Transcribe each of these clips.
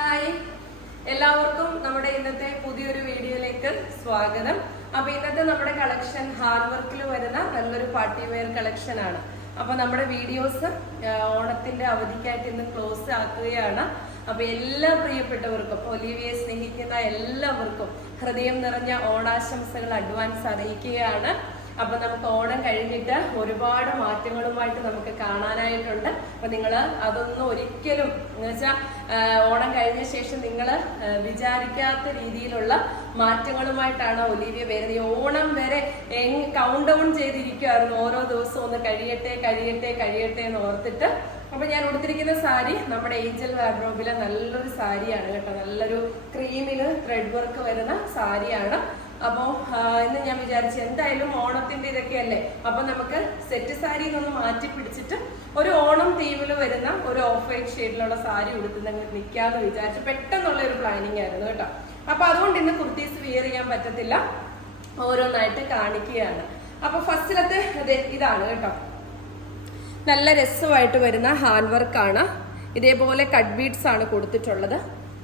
Hi. എല്ലാവർക്കും നമ്മുടെ ഇന്നത്തെ പുതിയൊരു വീഡിയോയിലേക്ക് സ്വാഗതം. അപ്പൊ ഇന്നത്തെ നമ്മുടെ കളക്ഷൻ ഹാർഡ് വർക്കിൽ വരുന്ന നല്ലൊരു പാർട്ടി വെയർ കളക്ഷൻ ആണ്. അപ്പൊ നമ്മുടെ വീഡിയോസ് ഓണത്തിന്റെ അവധിക്കായിട്ട് ഇന്ന് ക്ലോസ് ആക്കുകയാണ്. അപ്പൊ എല്ലാ പ്രിയപ്പെട്ടവർക്കും ഒലിവിയെ സ്നേഹിക്കുന്ന എല്ലാവർക്കും ഹൃദയം നിറഞ്ഞ ഓണാശംസകൾ അഡ്വാൻസ് അറിയിക്കുകയാണ്. അപ്പൊ നമുക്ക് ഓണം കഴിഞ്ഞിട്ട് ഒരുപാട് മാറ്റങ്ങളുമായിട്ട് നമുക്ക് കാണാനായിട്ടുണ്ട്. അപ്പൊ നിങ്ങൾ അതൊന്നും ഒരിക്കലും എന്ന് വെച്ചാൽ ഓണം കഴിഞ്ഞ ശേഷം നിങ്ങൾ വിചാരിക്കാത്ത രീതിയിലുള്ള മാറ്റങ്ങളുമായിട്ടാണ് ഒലീവിയ വരുന്നത്. ഈ ഓണം വരെ കൗണ്ട് ഡൗൺ ചെയ്തിരിക്കുമായിരുന്നു ഓരോ ദിവസവും ഒന്ന് കഴിയട്ടെ കഴിയട്ടെ കഴിയട്ടെ എന്ന് ഓർത്തിട്ട്. അപ്പൊ ഞാൻ ഉടുത്തിരിക്കുന്ന സാരി നമ്മുടെ ഏഞ്ചൽ വാഡ്രോബിലെ നല്ലൊരു സാരിയാണ് കേട്ടോ. നല്ലൊരു ക്രീമിന് ത്രെഡ് വർക്ക് വരുന്ന സാരിയാണ്. അപ്പോൾ ഇന്ന് ഞാൻ വിചാരിച്ചു എന്തായാലും ഓണത്തിന്റെ ഇതൊക്കെയല്ലേ? അപ്പൊ നമുക്ക് സെറ്റ് സാരി ഒന്ന് മാറ്റി പിടിച്ചിട്ട് ഒരു ഓണം തീമിൽ വരുന്ന ഒരു ഓഫ് വൈറ്റ് ഷെയ്ഡിലുള്ള സാരി ഉടുത്ത് നിൽക്കാന്ന് വിചാരിച്ചു പെട്ടെന്നുള്ള ഒരു പ്ലാനിങ് ആയിരുന്നു കേട്ടോ. അപ്പൊ അതുകൊണ്ട് ഇന്ന് കുർത്തീസ് വിയർ ചെയ്യാൻ പറ്റത്തില്ല. ഓരോന്നായിട്ട് കാണിക്കുകയാണ്. അപ്പൊ ഫസ്റ്റിലത്തെ ഇതാണ് കേട്ടോ. നല്ല രസമായിട്ട് വരുന്ന ഹാൻഡ് വർക്കാണ് ഇതേപോലെ കട്ട് ബീഡ്സ് ആണ് കൊടുത്തിട്ടുള്ളത്.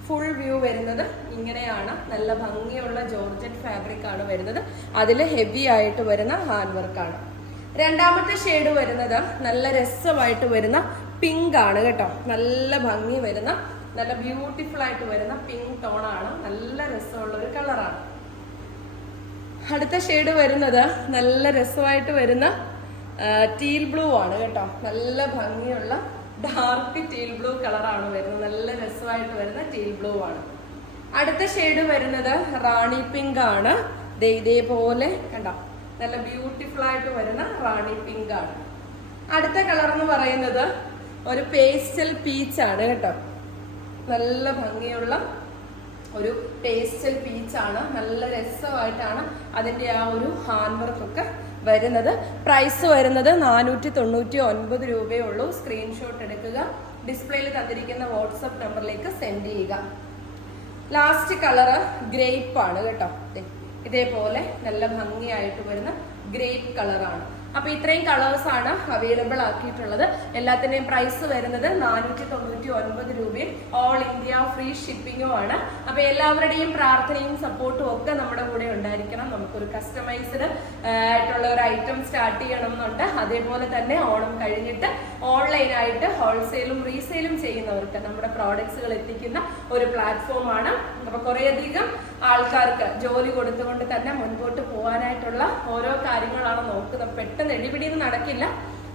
ഫുൾ വ്യൂ വരുന്നത് ഇങ്ങനെയാണ്. നല്ല ഭംഗിയുള്ള ജോർജറ്റ് ഫാബ്രിക് ആണ് വരുന്നത്. അതിൽ ഹെവി ആയിട്ട് വരുന്ന ഹാൻഡ് വർക്കാണ് രണ്ടാമത്തെ ഷെയ്ഡ് വരുന്നത് നല്ല രസമായിട്ട് വരുന്ന പിങ്ക് ആണ് കേട്ടോ. നല്ല ഭംഗി വരുന്ന നല്ല ബ്യൂട്ടിഫുൾ ആയിട്ട് വരുന്ന പിങ്ക് ടോണാണ് നല്ല രസമുള്ള ഒരു കളറാണ് അടുത്ത ഷെയ്ഡ് വരുന്നത് നല്ല രസമായിട്ട് വരുന്ന ടീൽ ബ്ലൂ ആണ് കേട്ടോ. നല്ല ഭംഗിയുള്ള ഡാർക്ക് ടീൽ ബ്ലൂ കളറാണ് വരുന്നത്. നല്ല രസമായിട്ട് വരുന്ന ടീൽ ബ്ലൂ ആണ്. അടുത്ത ഷെയ്ഡ് വരുന്നത് റാണി പിങ്ക് ആണ്. ഇതേപോലെ കണ്ടോ? നല്ല ബ്യൂട്ടിഫുൾ ആയിട്ട് വരുന്ന റാണി പിങ്ക് ആണ്. അടുത്ത കളർ എന്ന് പറയുന്നത് ഒരു പേസ്റ്റൽ പീച്ച് ആണ് കേട്ടോ. നല്ല ഭംഗിയുള്ള ഒരു പേസ്റ്റൽ പീച്ചാണ് നല്ല രസമായിട്ടാണ് അതിന്റെ ആ ഒരു ഹാൻഡ് വർക്ക് ഒക്കെ വരുന്നത്. പ്രൈസ് വരുന്നത് നാനൂറ്റി തൊണ്ണൂറ്റി ഒൻപത് രൂപയേ ഉള്ളൂ. സ്ക്രീൻഷോട്ട് എടുക്കുക. ഡിസ്പ്ലേയിൽ തന്നിരിക്കുന്ന വാട്സപ്പ് നമ്പറിലേക്ക് സെൻഡ് ചെയ്യുക. ലാസ്റ്റ് കളറ് ഗ്രേപ്പ് ആണ് കേട്ടോ. ഇതേപോലെ നല്ല ഭംഗിയായിട്ട് വരുന്ന ഗ്രേപ്പ് കളറാണ് അപ്പൊ ഇത്രയും കളേഴ്സ് ആണ് അവൈലബിൾ ആക്കിയിട്ടുള്ളത്. എല്ലാത്തിന്റെയും പ്രൈസ് വരുന്നത് നാനൂറ്റി തൊണ്ണൂറ്റി ഒൻപത് രൂപയും ഓൾ ഇന്ത്യ ഫ്രീ ഷിപ്പിങ്ങും ആണ്. അപ്പൊ എല്ലാവരുടെയും പ്രാർത്ഥനയും സപ്പോർട്ടും ഒക്കെ നമ്മുടെ കൂടെ ഉണ്ടായിരിക്കണം. നമുക്കൊരു കസ്റ്റമൈസ്ഡ് ആയിട്ടുള്ള ഒരു ഐറ്റം സ്റ്റാർട്ട് ചെയ്യണം എന്നുണ്ട് അതേപോലെ തന്നെ ഓണം കഴിഞ്ഞിട്ട് ഓൺലൈനായിട്ട് ഹോൾസെയിലും റീസെയിലും ചെയ്യുന്നവർക്ക് നമ്മുടെ പ്രോഡക്ട്സുകൾ എത്തിക്കുന്ന ഒരു പ്ലാറ്റ്ഫോമാണ് അപ്പൊ കുറേയധികം ആൾക്കാർക്ക് ജോലി കൊടുത്തുകൊണ്ട് തന്നെ മുൻപോട്ട് പോകാനായിട്ടുള്ള ഓരോ കാര്യങ്ങളാണ് നോക്കുന്നത്. പെട്ടെന്ന് എടിപിടിന്ന് നടക്കില്ല.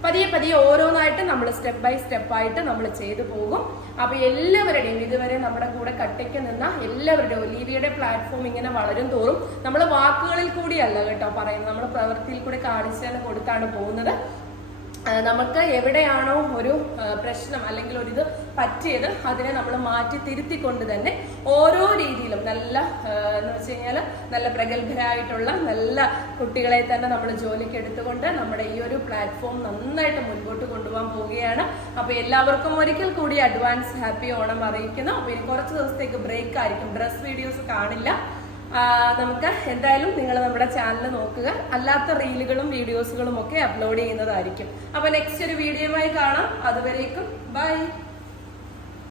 പതിയെ പതിയെ ഓരോന്നായിട്ട് നമ്മൾ സ്റ്റെപ്പ് ബൈ സ്റ്റെപ്പ് ആയിട്ട് നമ്മൾ ചെയ്തു പോകും. അപ്പൊ എല്ലാവരുടെയും ഇതുവരെ നമ്മുടെ കൂടെ കട്ടയ്ക്ക് നിന്ന എല്ലാവരുടെയും ഒലീവിയുടെ പ്ലാറ്റ്ഫോം ഇങ്ങനെ വളരും തോറും നമ്മൾ വാക്കുകളിൽ കൂടിയല്ല കേട്ടോ പറയുന്നത്. നമ്മൾ പ്രവൃത്തിയിൽ കൂടി കാണിച്ചു കൊടുത്താണ് പോകുന്നത്. നമുക്ക് എവിടെയാണോ ഒരു പ്രശ്നം അല്ലെങ്കിൽ ഒരു ഇത് പറ്റിയത് അതിനെ നമ്മൾ മാറ്റി തിരുത്തിക്കൊണ്ട് തന്നെ ഓരോ രീതിയിലും നല്ല എന്ന് വെച്ച് കഴിഞ്ഞാൽ നല്ല പ്രഗത്ഭരായിട്ടുള്ള നല്ല കുട്ടികളെ തന്നെ നമ്മൾ ജോലിക്ക് എടുത്തുകൊണ്ട് നമ്മുടെ ഈ ഒരു പ്ലാറ്റ്ഫോം നന്നായിട്ട് മുൻപോട്ട് കൊണ്ടുപോകാൻ പോവുകയാണ്. അപ്പോൾ എല്ലാവർക്കും ഒരിക്കൽ കൂടി അഡ്വാൻസ് ഹാപ്പി ഓണം അറിയിക്കുന്നു. അപ്പോൾ ഇനി കുറച്ച് ദിവസത്തേക്ക് ബ്രേക്ക് ആയിരിക്കും. ഡ്രസ് വീഡിയോസ് കാണില്ല. നമുക്ക് എന്തായാലും നിങ്ങൾ നമ്മുടെ ചാനൽ നോക്കുക. അല്ലാത്ത റീലുകളും വീഡിയോസുകളും ഒക്കെ അപ്ലോഡ് ചെയ്യുന്നതായിരിക്കും. അപ്പോൾ നെക്സ്റ്റ് ഒരു വീഡിയോയുമായി കാണാം. അതുവരേക്കും ബൈ